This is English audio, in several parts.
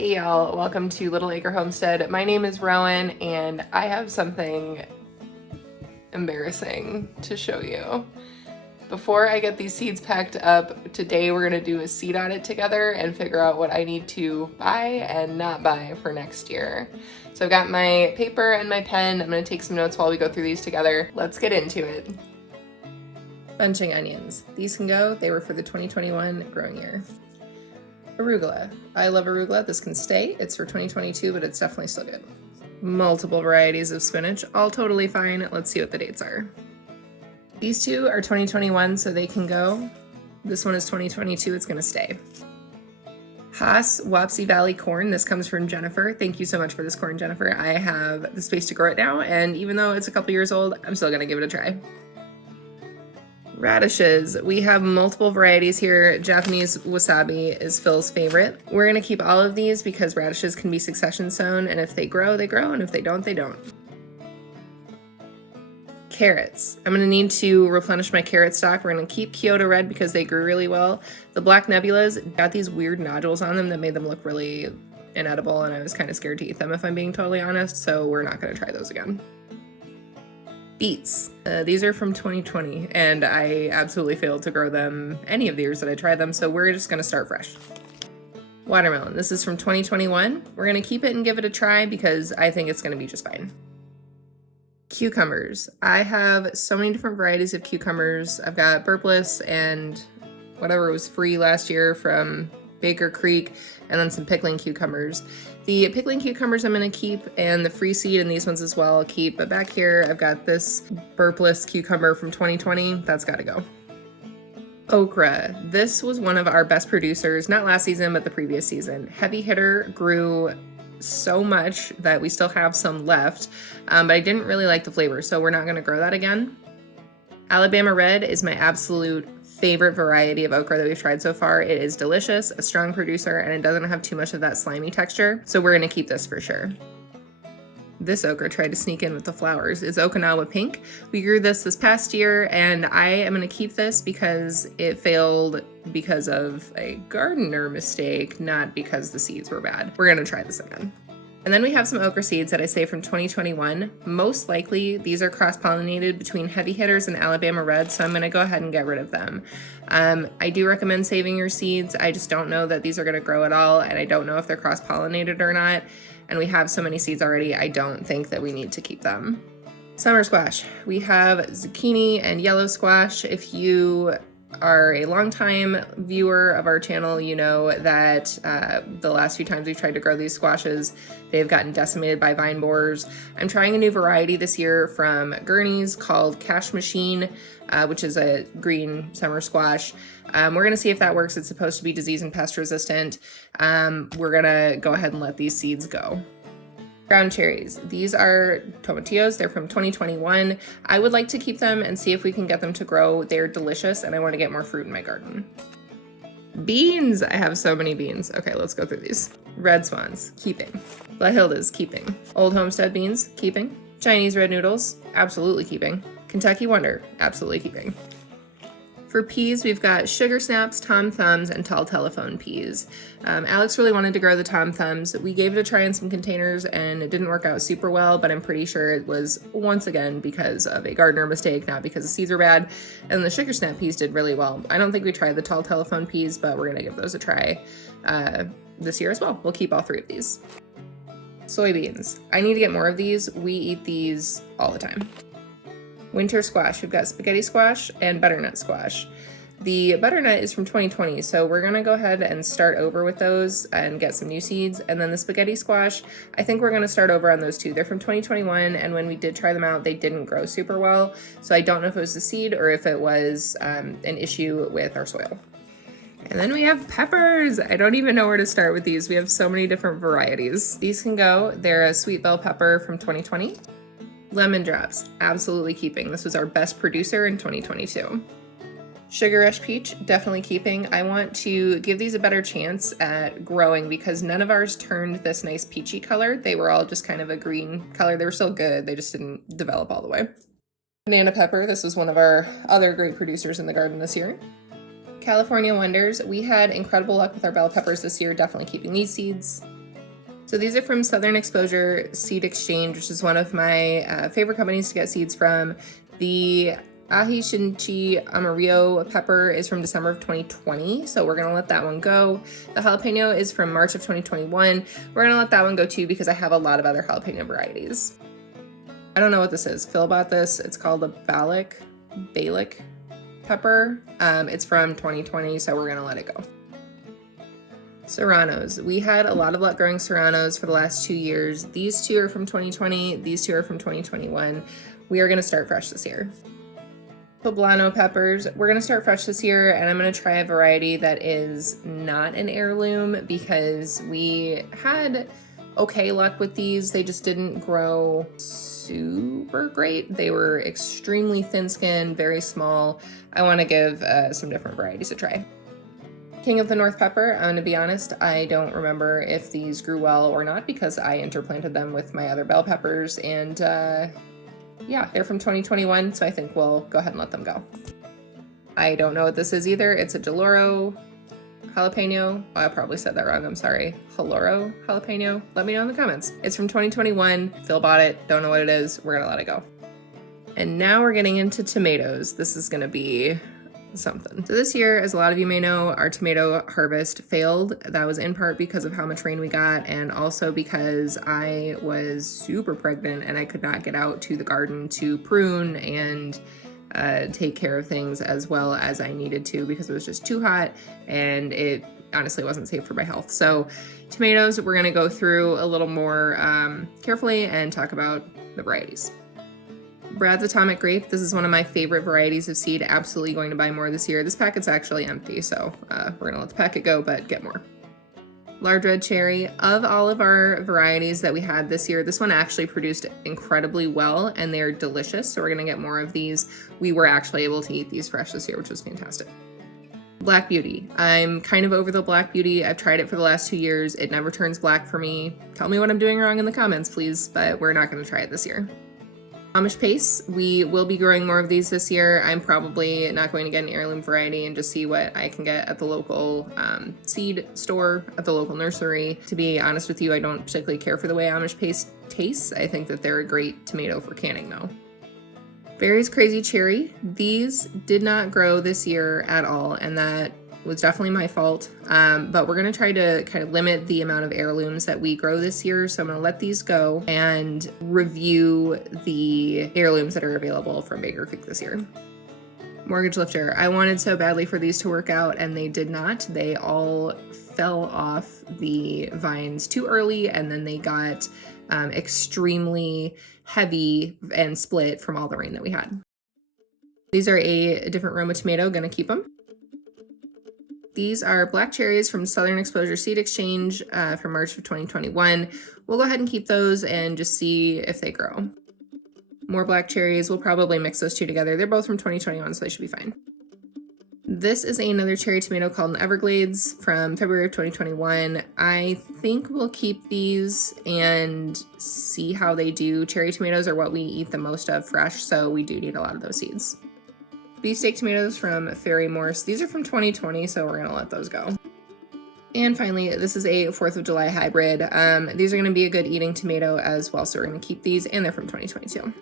Hey y'all, welcome to Little Acre Homestead. My name is Rowan and I have something embarrassing to show you. Before I get these seeds packed up, today we're gonna do a seed audit together and figure out what I need to buy and not buy for next year. So I've got my paper and my pen. I'm gonna take some notes while we go through these together. Let's get into it. Bunching onions. These can go. They were for the 2021 growing year. Arugula. I love arugula. This can stay. It's for 2022, but it's definitely still good. Multiple varieties of spinach, all totally fine. Let's see what the dates are. These two are 2021, so they can go. This one is 2022, it's gonna stay. Haas Wapsie Valley corn. This comes from Jennifer. Thank you so much for this corn, Jennifer. I have the space to grow it now, and even though it's a couple years old, I'm still gonna give it a try. Radishes. We have multiple varieties here. Japanese wasabi is Phil's favorite. We're gonna keep all of these because radishes can be succession sown, and if they grow, they grow, and if they don't, they don't. Carrots. I'm gonna need to replenish my carrot stock. We're gonna keep Kyoto Red because they grew really well. The black nebulas got these weird nodules on them that made them look really inedible, and I was kind of scared to eat them if I'm being totally honest, so we're not gonna try those again. Beets. These are from 2020, and I absolutely failed to grow them any of the years that I tried them, so we're just gonna start fresh. Watermelon. This is from 2021. We're gonna keep it and give it a try because I think it's gonna be just fine. Cucumbers. I have so many different varieties of cucumbers. I've got burpless and whatever was free last year from Baker Creek, and then some pickling cucumbers. The pickling cucumbers I'm going to keep, and the free seed and these ones as well I'll keep. But back here I've got this burpless cucumber from 2020. That's got to go. Okra. This was one of our best producers, not last season, but the previous season. Heavy hitter, grew so much that we still have some left, but I didn't really like the flavor, so we're not going to grow that again. Alabama Red is my absolute favorite variety of okra that we've tried so far. It is delicious, a strong producer, and it doesn't have too much of that slimy texture, so we're gonna keep this for sure. This okra tried to sneak in with the flowers. It's Okinawa Pink. We grew this past year, and I am gonna keep this because it failed because of a gardener mistake, not because the seeds were bad. We're gonna try this again. And then we have some okra seeds that I say from 2021. Most likely, these are cross-pollinated between heavy hitters and Alabama Red, so I'm gonna go ahead and get rid of them. I do recommend saving your seeds. I just don't know that these are gonna grow at all, and I don't know if they're cross-pollinated or not. And we have so many seeds already, I don't think that we need to keep them. Summer squash. We have zucchini and yellow squash. If you are a longtime viewer of our channel, you know that the last few times we've tried to grow these squashes, they've gotten decimated by vine borers. I'm trying a new variety this year from Gurney's called Cash Machine, which is a green summer squash. We're gonna see if that works. It's supposed to be disease and pest resistant. We're gonna go ahead and let these seeds go. Ground cherries. These are tomatillos. They're from 2021. I would like to keep them and see if we can get them to grow. They're delicious, and I want to get more fruit in my garden. Beans. I have so many beans. Okay, let's go through these. Red Swans, keeping. La Hilda's, keeping. Old Homestead beans, keeping. Chinese red noodles, absolutely keeping. Kentucky Wonder, absolutely keeping. For peas, we've got Sugar Snaps, Tom Thumbs, and Tall Telephone peas. Alex really wanted to grow the Tom Thumbs. We gave it a try in some containers and it didn't work out super well, but I'm pretty sure it was once again because of a gardener mistake, not because the seeds are bad. And the Sugar Snap peas did really well. I don't think we tried the Tall Telephone peas, but we're gonna give those a try this year as well. We'll keep all three of these. Soybeans. I need to get more of these. We eat these all the time. Winter squash. We've got spaghetti squash and butternut squash. The butternut is from 2020, so we're gonna go ahead and start over with those and get some new seeds. And then the spaghetti squash, I think we're gonna start over on those two. They're from 2021, and when we did try them out, they didn't grow super well. So I don't know if it was the seed or if it was an issue with our soil. And then we have peppers. I don't even know where to start with these. We have so many different varieties. These can go. They're a sweet bell pepper from 2020. Lemon drops, absolutely keeping. This was our best producer in 2022. Sugar Rush Peach, definitely keeping. I want to give these a better chance at growing because none of ours turned this nice peachy color. They were all just kind of a green color. They were still good, they just didn't develop all the way. Banana Pepper, this was one of our other great producers in the garden this year. California Wonders, we had incredible luck with our bell peppers this year, definitely keeping these seeds. So these are from Southern Exposure Seed Exchange, which is one of my favorite companies to get seeds from. The Ahishinchi Amarillo pepper is from December of 2020, so we're gonna let that one go. The jalapeno is from March of 2021. We're gonna let that one go too because I have a lot of other jalapeno varieties. I don't know what this is. Phil bought this. It's called a Balic pepper. It's from 2020, so we're gonna let it go. Serranos. We had a lot of luck growing serranos for the last 2 years. These two are from 2020. These two are from 2021. We are going to start fresh this year. Poblano peppers. We're going to start fresh this year, and I'm going to try a variety that is not an heirloom because we had okay luck with these. They just didn't grow super great. They were extremely thin-skinned, very small. I want to give some different varieties a try. King of the North pepper, I'm gonna be honest, I don't remember if these grew well or not because I interplanted them with my other bell peppers, and yeah, they're from 2021, so I think we'll go ahead and let them go. I don't know what this is either. It's a Geloro jalapeno. Oh, I probably said that wrong, I'm sorry. Geloro jalapeno? Let me know in the comments. It's from 2021, Phil bought it, don't know what it is, we're gonna let it go. And now we're getting into tomatoes. This is gonna be something. So this year, as a lot of you may know, our tomato harvest failed. That was in part because of how much rain we got, and also because I was super pregnant and I could not get out to the garden to prune and take care of things as well as I needed to because it was just too hot and it honestly wasn't safe for my health. So tomatoes, we're gonna go through a little more carefully and talk about the varieties. Brad's Atomic Grape. This is one of my favorite varieties of seed. Absolutely going to buy more this year. This packet's actually empty, so we're gonna let the packet go, but get more. Large Red Cherry. Of all of our varieties that we had this year, this one actually produced incredibly well, and they're delicious, so we're gonna get more of these. We were actually able to eat these fresh this year, which was fantastic. Black Beauty. I'm kind of over the Black Beauty. I've tried it for the last 2 years. It never turns black for me. Tell me what I'm doing wrong in the comments, please, but we're not gonna try it this year. Amish Pace, we will be growing more of these this year. I'm probably not going to get an heirloom variety and just see what I can get at the local seed store, at the local nursery. To be honest with you, I don't particularly care for the way Amish Pace tastes. I think that they're a great tomato for canning though. Barry's Crazy Cherry. These did not grow this year at all, and that was definitely my fault, but we're gonna try to kind of limit the amount of heirlooms that we grow this year, so I'm gonna let these go and review the heirlooms that are available from Baker Creek this year. Mortgage Lifter. I wanted so badly for these to work out, and they did not. They all fell off the vines too early, and then they got extremely heavy and split from all the rain that we had. These are a different Roma tomato, gonna keep them. These are black cherries from Southern Exposure Seed Exchange from March of 2021. We'll go ahead and keep those and just see if they grow. More black cherries, we'll probably mix those two together. They're both from 2021, so they should be fine. This is another cherry tomato called an Everglades from February of 2021. I think we'll keep these and see how they do. Cherry tomatoes are what we eat the most of fresh, so we do need a lot of those seeds. Beefsteak tomatoes from Fairy Morse. These are from 2020, so we're gonna let those go. And finally, this is a 4th of July hybrid. These are gonna be a good eating tomato as well, so we're gonna keep these, and they're from 2022. And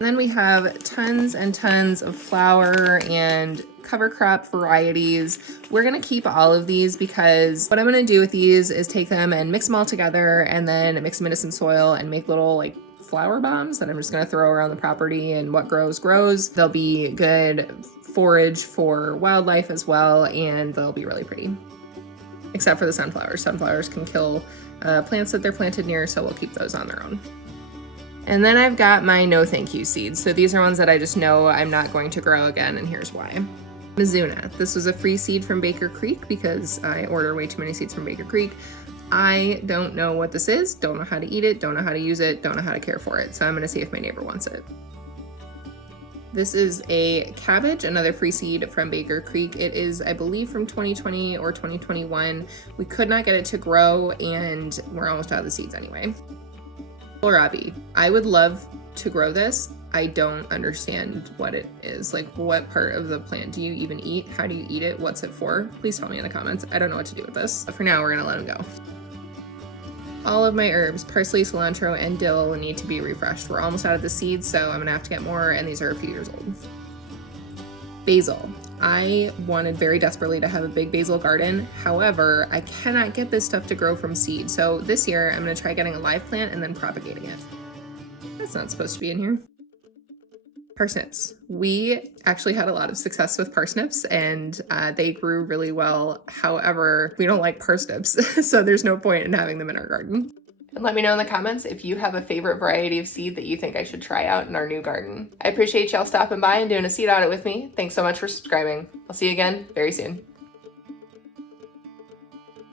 then we have tons and tons of flower and cover crop varieties. We're gonna keep all of these because what I'm gonna do with these is take them and mix them all together and then mix them into some soil and make little like flower bombs that I'm just gonna throw around the property, and what grows grows. They'll be good forage for wildlife as well, and they'll be really pretty. Except for the sunflowers. Sunflowers can kill plants that they're planted near, so we'll keep those on their own. And then I've got my no thank you seeds. So these are ones that I just know I'm not going to grow again, and here's why. Mizuna. This was a free seed from Baker Creek because I order way too many seeds from Baker Creek. I don't know what this is, don't know how to eat it, don't know how to use it, don't know how to care for it. So I'm gonna see if my neighbor wants it. This is a cabbage, another free seed from Baker Creek. It is, I believe, from 2020 or 2021. We could not get it to grow, and we're almost out of the seeds anyway. Kohlrabi. I would love to grow this. I don't understand what it is. Like, what part of the plant do you even eat? How do you eat it? What's it for? Please tell me in the comments. I don't know what to do with this. But for now, we're gonna let them go. All of my herbs, parsley, cilantro, and dill, need to be refreshed. We're almost out of the seeds, so I'm gonna have to get more, and these are a few years old. Basil. I wanted very desperately to have a big basil garden. However, I cannot get this stuff to grow from seed. So this year I'm gonna try getting a live plant and then propagating it. That's not supposed to be in here. Parsnips. We actually had a lot of success with parsnips and they grew really well. However, we don't like parsnips, so there's no point in having them in our garden. And let me know in the comments if you have a favorite variety of seed that you think I should try out in our new garden. I appreciate y'all stopping by and doing a seed audit with me. Thanks so much for subscribing. I'll see you again very soon.